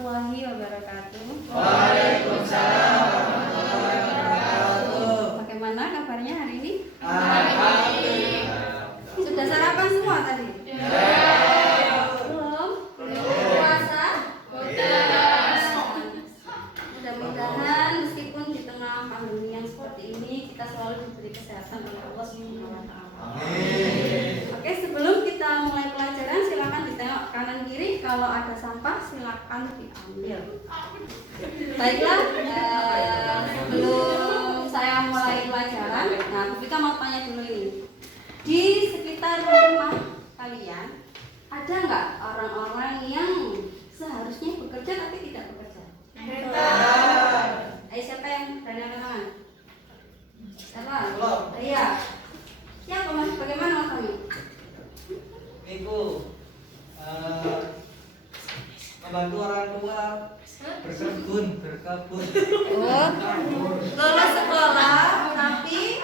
warahmatullahi wabarakatuh. Waalaikumsalam warahmatullahi wabarakatuh. Bagaimana kabarnya hari ini? Alhamdulillah. Sudah sarapan semua tadi? Belum? Puasa? Mudah-mudahan meskipun di tengah pandemi yang seperti ini kita selalu diberi kesehatan oleh Allah Subhanahu wa taala. Amin. Oke, sebelum kita mulai pelajaran silakan ditengok kanan kiri, kalau ada sampah silakan diambil. Baiklah, sebelum saya mulai pelajaran, nah kita mau tanya dulu ini. Di sekitar rumah kalian ada nggak orang-orang yang seharusnya bekerja tapi tidak bekerja? Ayo siapa yang dari tangan? Siapa? Iya. Siapa mas? Bagaimana mas kami? Ibu membantu orang tua berkebun. Oh, lulus sekolah tapi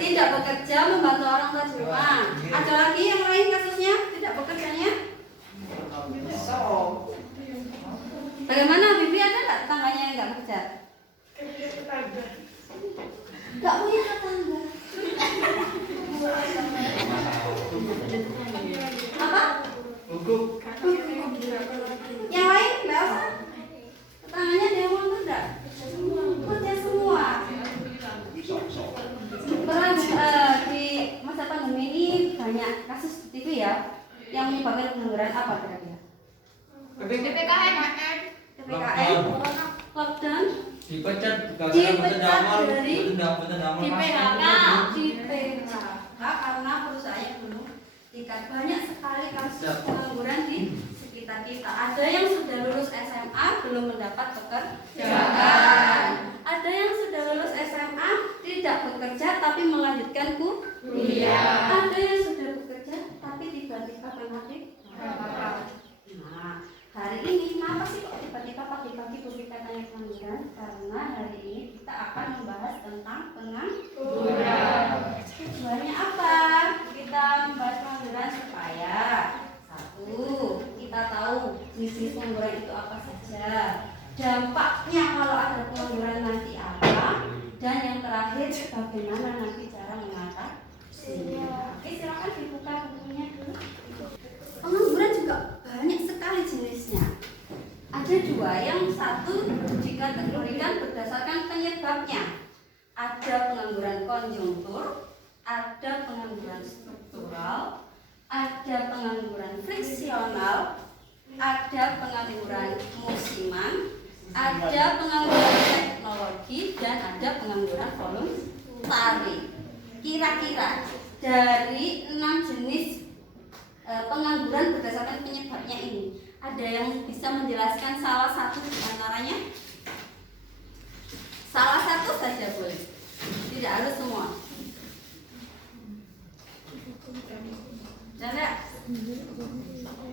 tidak bekerja membantu orang tua di rumah. Ada lagi yang lain kasusnya tidak bekerjanya? Bagaimana Bibi, ada nggak tetangganya yang nggak bekerja? Nggak punya tetangga. Apa? Yang lain nggak usah. Tetangganya ada yang mau kerja? Kerja semua. Pernah di masa pandemi ini banyak kasus di TV ya yang menyebabkan pengangguran apa kira-kira? PPKM, lockdown, Dipecat dari di PHK. karena perusahaannya belum tingkat. Banyak sekali kasus pengangguran di sekitar kita. Ada yang sudah lulus SMA belum mendapat pekerjaan. Ada yang sudah lulus SMA tidak bekerja tapi melanjutkan kuliah. Ada yang sudah bekerja tapi tiba-tiba kena PHK. Nah, hari ini kenapa sih kok tiba-tiba pagi-pagi kita tanya pengangguran? Karena hari ini kita akan membahas tentang pengangguran. Tujuannya apa? Kita membahas pengangguran supaya satu, kita tahu jenis pengangguran itu apa saja, dampaknya kalau ada pengangguran nanti apa, dan yang terakhir bagaimana nanti cara mengatasinya. Oke, silakan dibuka bukunya dulu. Pengangguran juga banyak sekali jenisnya. Ada dua, yang satu dikategorikan berdasarkan penyebabnya. Ada pengangguran konjungtur, ada pengangguran struktural, ada pengangguran friksional, ada pengangguran musiman, ada pengangguran teknologi, dan ada pengangguran voluntari. Kira-kira dari 6 jenis pengangguran berdasarkan penyebabnya ini, ada yang bisa menjelaskan salah satu di antaranya? Salah satu saja boleh, tidak harus semua.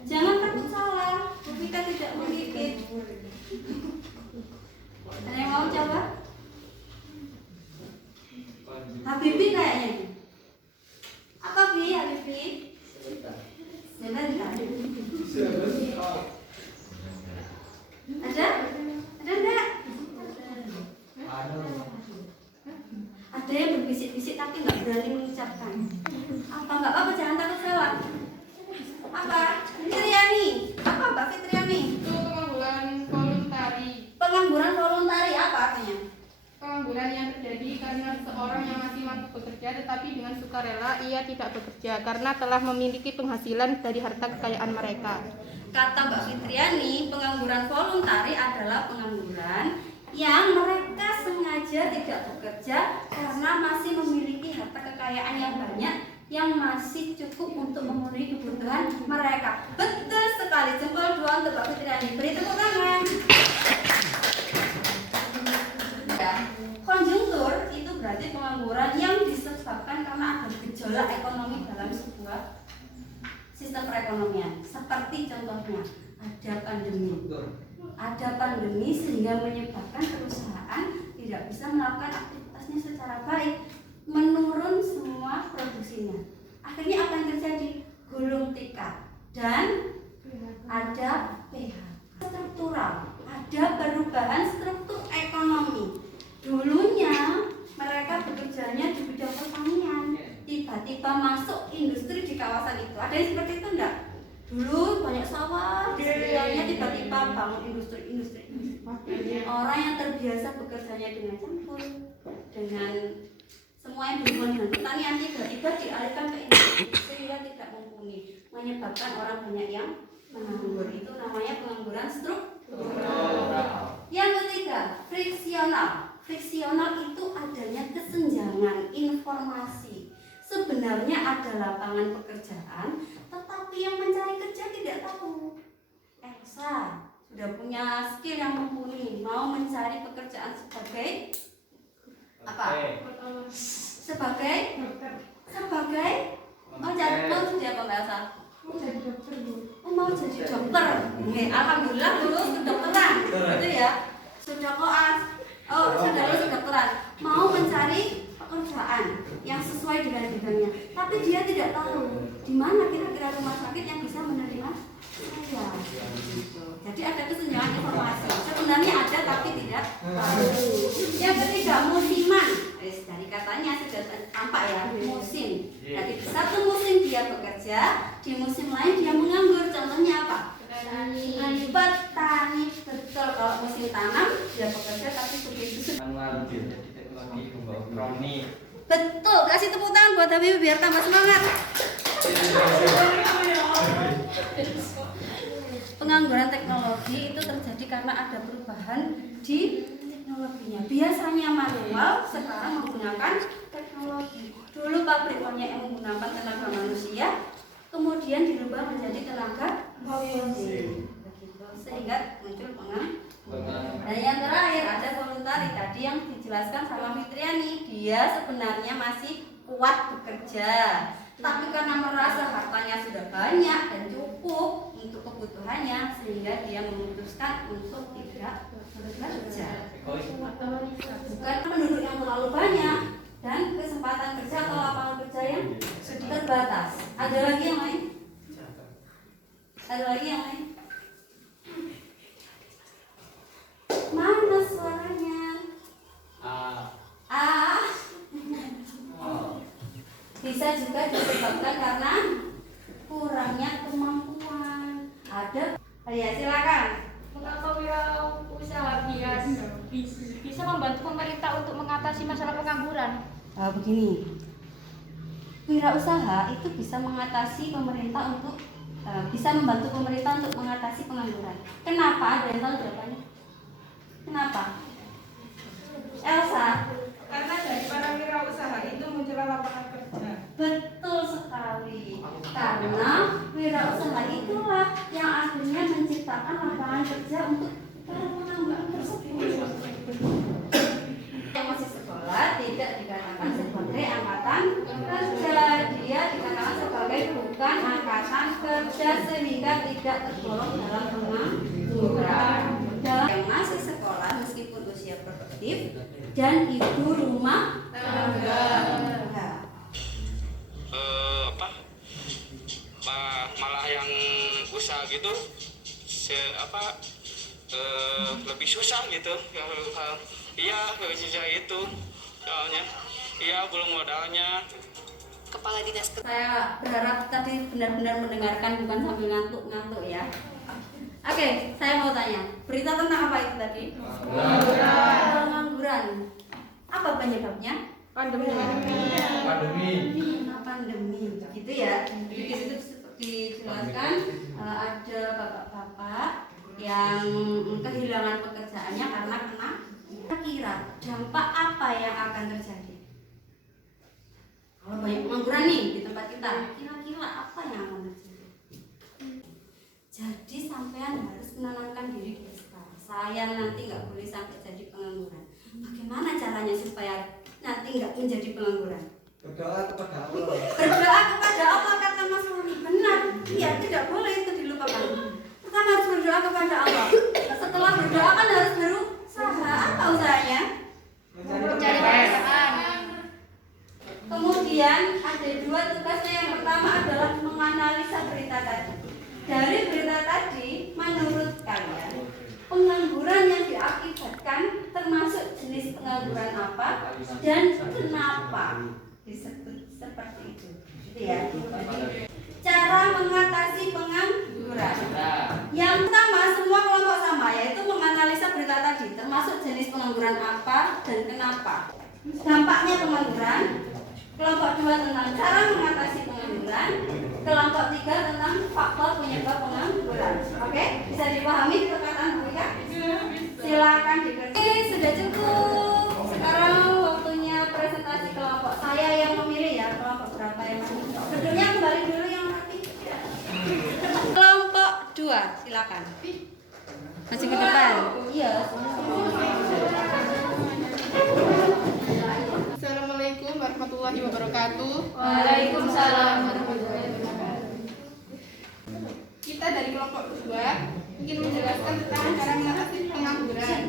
Jangan takut salah, kita tidak menggigit. Ada yang mau coba? Habibi kayaknya. Apa Bi Habibi? Sebentar. Ada? Ada enggak? Ada yang berbisik-bisik tapi nggak berani mengucapkan. Apa nggak apa-apa, jangan takut salah. Apa? Fitriani. Apa Mbak Fitriani? itu pengangguran voluntari. Pengangguran voluntari apa artinya? Pengangguran yang terjadi karena seseorang yang masih mampu bekerja tetapi dengan sukarela ia tidak bekerja karena telah memiliki penghasilan dari harta kekayaan mereka. Kata Mbak Fitriani, pengangguran voluntari adalah pengangguran yang mereka sengaja tidak bekerja karena masih memiliki harta kekayaan yang banyak yang masih cukup untuk memenuhi kebutuhan mereka. Betul sekali, jempol dua untuk Mbak Fitriani. Beri tepuk tangan. Ya, konjungtur itu berarti pengangguran yang disebabkan karena ada gejolak ekonomi dalam sebuah sistem perekonomian. Seperti contohnya ada pandemi sehingga menyebabkan perusahaan tidak bisa melakukan aktivitasnya secara baik, menurun semua produksinya. Akhirnya apa yang terjadi? Gulung tikar dan ada PHK. Struktural perubahan struktur ekonomi. Dulunya mereka bekerjanya di bidang pertanian, tiba-tiba masuk industri di kawasan itu. Ada yang seperti itu enggak? Dulu banyak sawah, di sekitarnya tiba-tiba bangun industri. Orang yang terbiasa bekerjanya dengan campur, dengan semua yang berhubungan dengan pertanian tiba-tiba dialihkan ke industri sehingga tidak mumpuni, menyebabkan orang banyak yang menganggur. Itu namanya pengangguran struktural. Yang ketiga, friksional. Friksional itu adanya kesenjangan informasi. Sebenarnya ada lapangan pekerjaan, tetapi yang mencari kerja tidak tahu. Elsa sudah punya skill yang mumpuni, mau mencari pekerjaan sebagai apa? Sebagai mau jadi apa Mbak Elsa? Mau jadi dokter. Alhamdulillah lulus kedokteran, gitu ya. Sudah koas. Sudah lulus kedokteran. Mau mencari pekerjaan yang sesuai dengan bidangnya, tapi dia tidak tahu di mana kira-kira rumah sakit yang bisa menerima saya. Jadi ada kesenjangan informasi. Sebenarnya ada tapi tidak tahu. Yang ketiga, musiman. Dari katanya sudah tampak ya, musim. Jadi di satu musim dia bekerja, di musim lain dia menganggur. Contohnya apa? Petani. Betul, kalau musim tanam dia bekerja, tapi begitu teknologi elektronik. betul, kasih tepuk tangan buat Habib biar tambah semangat. Pengangguran teknologi itu terjadi karena ada perubahan di teknologinya. Biasanya manual, sekarang menggunakan teknologi. Dulu pabrik banyak yang menggunakan tenaga manusia, kemudian dirubah menjadi tenaga mesin, sehingga muncul pengangguran. Dan yang terakhir ada voluntari tadi yang dijelaskan sama Fitriani. Dia sebenarnya masih kuat bekerja, tapi karena merasa hartanya sudah banyak dan cukup untuk kebutuhannya, sehingga dia memutuskan untuk tidak bekerja. Bukan penduduk yang terlalu banyak dan kesempatan kerja atau lapangan kerja yang sedikit terbatas. Ada lagi yang lain? Ada lagi yang lain? Mana suaranya? Bisa juga disebabkan karena kurangnya kemampuan. Ada? Ya silakan. Mengapa wirausaha bisa membantu pemerintah untuk mengatasi masalah pengangguran? Begini, wirausaha itu bisa mengatasi pemerintah untuk bisa membantu pemerintah untuk mengatasi pengangguran. Kenapa? Ada yang tahu jawabannya? Kenapa? Elsa? Karena dari para wirausaha itu muncul lapangan kerja. Betul sekali. Karena wirausaha itulah yang akhirnya menciptakan lapangan kerja untuk para pengangguran tersebut. Yang masih sekolah tidak dikatakan sebagai angkatan kerja, dia dikatakan sebagai bukan angkatan kerja sehingga tidak tergolong dalam pengangguran. Yang masih sekolah meskipun usia produktif dan ibu rumah tangga. Malah yang usaha gitu lebih susah gitu. Iya, lebih susah itu soalnya. Iya, belum modalnya. Kepala Dinas. Saya berharap tadi benar-benar mendengarkan, bukan sambil ngantuk-ngantuk ya. Oke, saya mau tanya, berita tentang apa itu tadi? Pengangguran. Apa penyebabnya? Pandemi. Pandemi, gitu ya. Di situ dijelaskan ada bapak-bapak yang kehilangan pekerjaannya karena kira dampak apa yang akan terjadi? Kalau banyak pengangguran nih di tempat kita, kira-kira apa yang akan terjadi? Jadi sampean harus menenangkan diri dari sekarang. Saya nanti nggak boleh sampai jadi pengangguran. Bagaimana caranya supaya nanti nggak menjadi pengangguran? Berdoa kepada Allah. Berdoa kepada Allah, kata Mas Rumi. Benar, iya, tidak boleh itu dilupakan. Pertama harus berdoa kepada Allah. Setelah berdoa kan harus berusaha. Apa usahanya? Mencari pekerjaan. Kemudian ada dua tugasnya. Yang pertama adalah menganalisa berita tadi. Dari berita tadi, menurut kalian pengangguran yang diakibatkan mengapa dan kenapa disebut seperti itu. Gitu ya. Cara mengatasi pengangguran. Yang pertama, semua kelompok sama, yaitu menganalisa berita tadi, termasuk jenis pengangguran apa dan kenapa. Dampaknya pengangguran. Kelompok 2 tentang cara mengatasi pengangguran. Kelompok 3 tentang faktor penyebab pengangguran. Oke, bisa dipahami perkataan Bu Ika? Silakan dikerjakan. Oke, sudah cukup. Sekarang waktunya presentasi kelompok. Saya yang memilih ya, kelompok berapa yang mau. Duduknya kembali dulu yang rapi. Kelompok 2, silakan. Masih ke depan. Iya. Assalamualaikum warahmatullahi wabarakatuh. Waalaikumsalam warahmatullahi wabarakatuh. Kita dari kelompok 2 ingin menjelaskan tentang cara mengatasi pengangguran.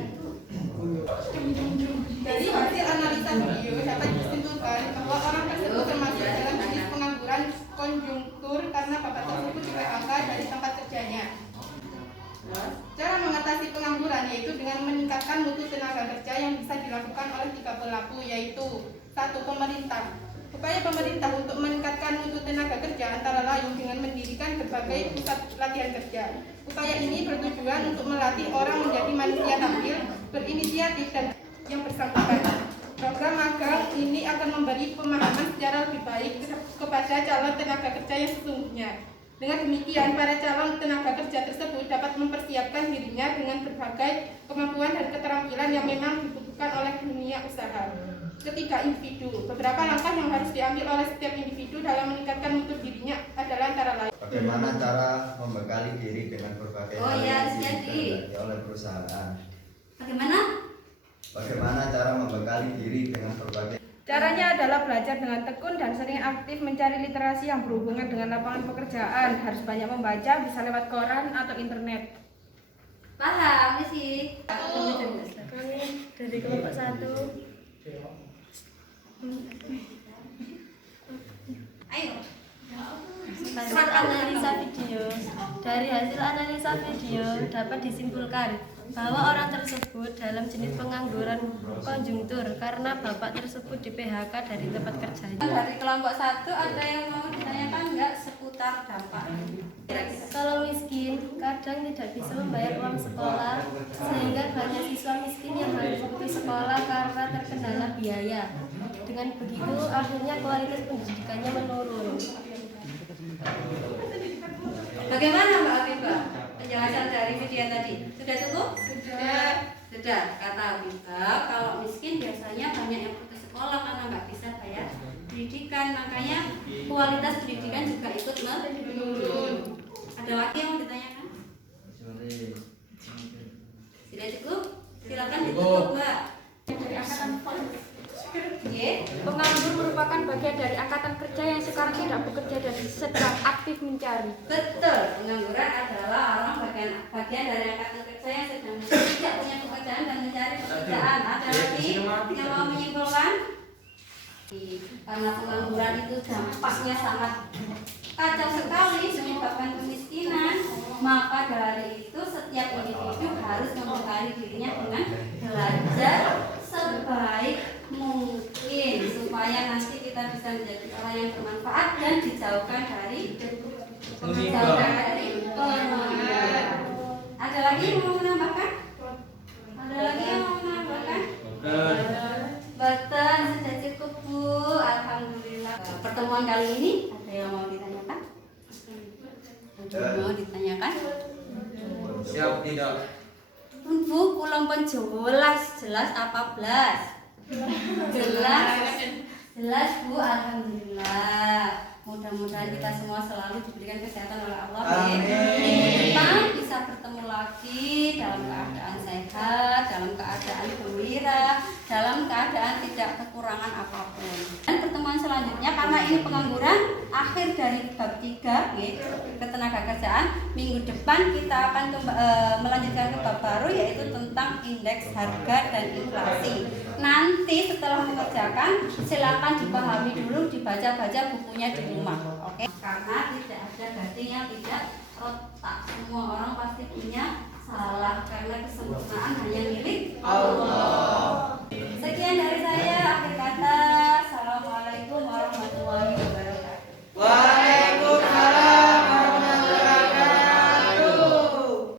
Dari hasil analisa video dapat disimpulkan bahwa orang tersebut termasuk dalam jenis pengangguran konjungtur karena bapak tersebut di PHK dari tempat kerjanya. Cara mengatasi pengangguran yaitu dengan meningkatkan mutu tenaga kerja yang bisa dilakukan oleh 3 pelaku, yaitu 1. Pemerintah. Upaya pemerintah untuk meningkatkan mutu tenaga kerja antara lain dengan mendirikan berbagai pusat latihan kerja. Upaya ini bertujuan untuk melatih orang menjadi manusia tampil, berinisiatif dan yang bersangkutan. Program magang ini akan memberi pemahaman secara lebih baik kepada calon tenaga kerja yang sesungguhnya. Dengan demikian, para calon tenaga kerja tersebut dapat mempersiapkan dirinya dengan berbagai kemampuan dan keterampilan yang memang dibutuhkan oleh dunia usaha. Ketiga, individu. Beberapa langkah yang harus diambil oleh setiap individu dalam meningkatkan mutu dirinya adalah antara lain. Bagaimana cara membekali diri dengan berbagai hal yang dihadapi oleh perusahaan? Bagaimana cara membekali diri dengan berbagai. Caranya adalah belajar dengan tekun dan sering aktif mencari literasi yang berhubungan dengan lapangan pekerjaan. Harus banyak membaca, bisa lewat koran atau internet. Paham sih? Kami dari kelompok 1. Ayo. Hasil analisa video. Dari hasil analisa video dapat disimpulkan bahwa orang tersebut dalam jenis pengangguran konjungtur karena bapak tersebut di PHK dari tempat kerjanya. Dari kelompok 1 ada yang mau ditanyakan nggak seputar dampak? Kalau miskin, kadang tidak bisa membayar uang sekolah, sehingga banyak siswa miskin yang harus putus sekolah karena terkendala biaya. Dengan begitu, akhirnya kualitas pendidikannya menurun. Bagaimana Mbak Afifah? Penjelasan dari video tadi sudah cukup? Sudah. Kata Afifah, kalau miskin biasanya banyak yang putus sekolah karena nggak bisa bayar pendidikan, makanya kualitas pendidikan juga ikut menurun. Ada lagi yang mau ditanyakan? Sudah cukup? Silakan ditutup Mbak. Dari angkatan Penganggur merupakan bagian dari angkatan kerja yang sekarang tidak bekerja dan sedang aktif mencari. Betul, pengangguran adalah orang bagian dari angkatan kerja yang sedang tidak punya pekerjaan dan mencari pekerjaan. Ada lagi yang mau menyimpulkan? Karena pengangguran itu dampaknya sangat kacau sekali, menyebabkan kemiskinan, maka dari itu setiap individu harus membekali dirinya dengan belajar sebaik mungkin supaya nanti kita bisa menjadi orang yang bermanfaat dan dijauhkan dari pengangguran. Ada lagi yang mau menambahkan? Betul, sudah cukup Bu. Alhamdulillah. Pertemuan kali ini ada yang mau ditanyakan? Mau ditanyakan? Siap tidak? Bu, pulang pun jelas apa belas? Jelas Bu, alhamdulillah. Mudah-mudahan kita semua selalu diberikan kesehatan oleh Allah. Kita bisa bertemu lagi dalam keadaan sehat, dalam keadaan gembira, dalam keadaan tidak kekurangan apapun. Dan pertemuan selanjutnya, karena ini pengangguran akhir dari bab 3 ketenagakerjaan, minggu depan kita akan melanjutkan ke bab baru, yaitu tentang indeks harga dan inflasi. Nanti setelah mengerjakan silakan dipahami dulu, dibaca-baca bukunya di rumah, oke? Karena tidak ada gading yang tidak retak. Semua orang pasti punya salah, karena kesempurnaan hanya milik Allah.